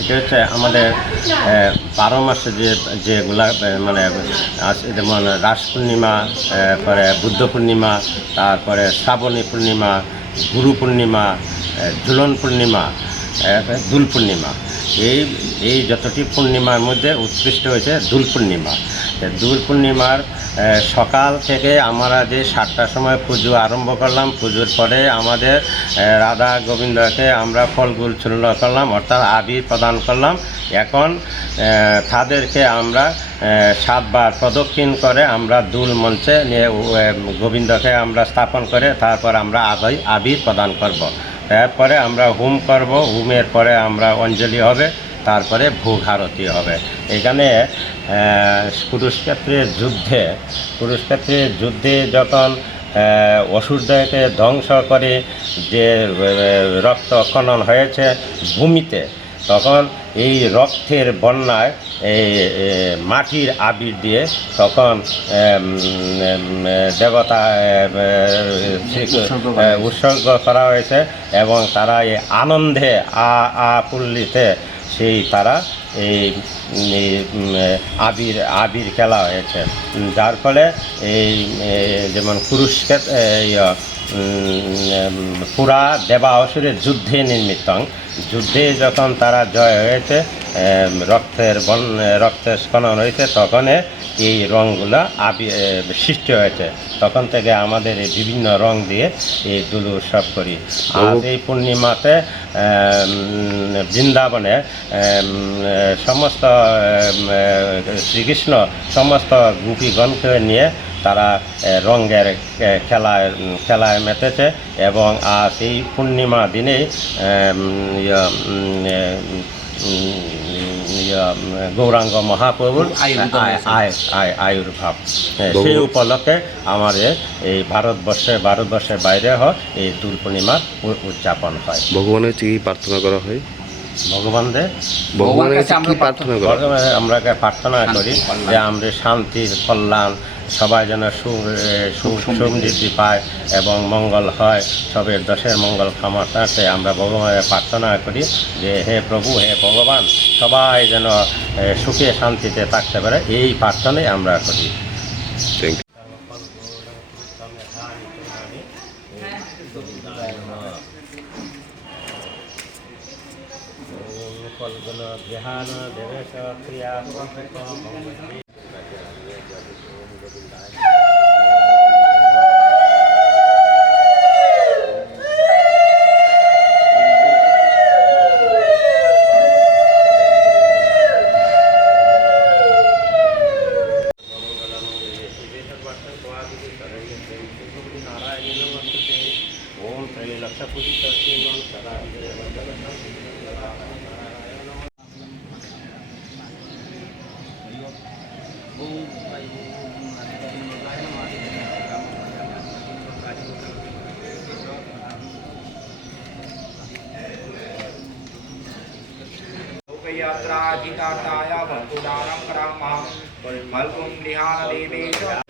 এটা হচ্ছে আমাদের 12 মাসে যেগুলা মানে আছে, যেমন রাস পূর্ণিমা, পরে বুদ্ধ পূর্ণিমা, তারপরে শ্রাবণী পূর্ণিমা, গুরু পূর্ণিমা, ঝুলন পূর্ণিমা, দোল পূর্ণিমা। এই এই যতটি পূর্ণিমার মধ্যে উৎকৃষ্ট হয়েছে দোল পূর্ণিমা। দোল পূর্ণিমার সকাল থেকে আমরা যে 7টার সময় পুজো আরম্ভ করলাম, পুজোর পরে আমাদের রাধা গোবিন্দকে আমরা ফলগুল চূর্ণ করলাম, অর্থাৎ আবির প্রদান করলাম। এখন তাদেরকে আমরা 7 বার প্রদক্ষিণ করে আমরা দোল মঞ্চে নিয়ে গোবিন্দকে আমরা স্থাপন করে তারপর আমরা আবির প্রদান করব। তারপরে আমরা হোম করব, হোমের পরে আমরা অঞ্জলি হবে, তারপরে ভোগ আরতি হবে। এখানে কুরুক্ষেত্রের যুদ্ধে যখন অসুরদেরকে ধ্বংস করে যে রক্ত খনন হয়েছে ভূমিতে, তখন এই রক্তের বন্যায় এই মাটির আবির দিয়ে তখন দেবতা উৎসর্গ করা হয়েছে এবং তারা এই আনন্দে আপ্লুতে সেই তারা এই আবির খেলা হয়েছে, যার ফলে এই যেমন কুরুক্ষেত্র পুরা দেবা অসুরের যুদ্ধে যুদ্ধে যখন তারা জয় হয়েছে, রক্তের স্খলন হয়েছে, তখন এই রঙগুলো সৃষ্টি হয়েছে। তখন থেকে আমাদের এই বিভিন্ন রং দিয়ে এই দোল উৎসব করি। আর এই পূর্ণিমাতে বৃন্দাবনে সমস্ত শ্রীকৃষ্ণ সমস্ত গোপীগণকে নিয়ে তারা রঙের খেলায় মেতেছে এবং এই পূর্ণিমা দিনেই গৌরাঙ্গ মহাপ্রভুর আয়ুর্ভাব। সেই উপলক্ষে আমাদের এই ভারতবর্ষের বাইরে হয় এই দোল পূর্ণিমা উদযাপন হয়। ভগবানের কাছে কি প্রার্থনা করা হয়? ভগবানের কাছে আমরা প্রার্থনা করি যে আমরা শান্তির কল্যাণ, সবাই যেন সমৃদ্ধি পায় এবং মঙ্গল হয়, সবের দেশের মঙ্গল কামনাতে আমরা ভগবানের প্রার্থনা করি যে হে প্রভু, হে ভগবান, সবাই যেন সুখে শান্তিতে থাকতে পারে, এই প্রার্থনাই আমরা করি। ধ্যান দেবেশ ক্রিয়া ओम त्रैलक्ष पूजित यात्रा गीताताय भक्तुदानं करामः फल्गुं निहान देवेश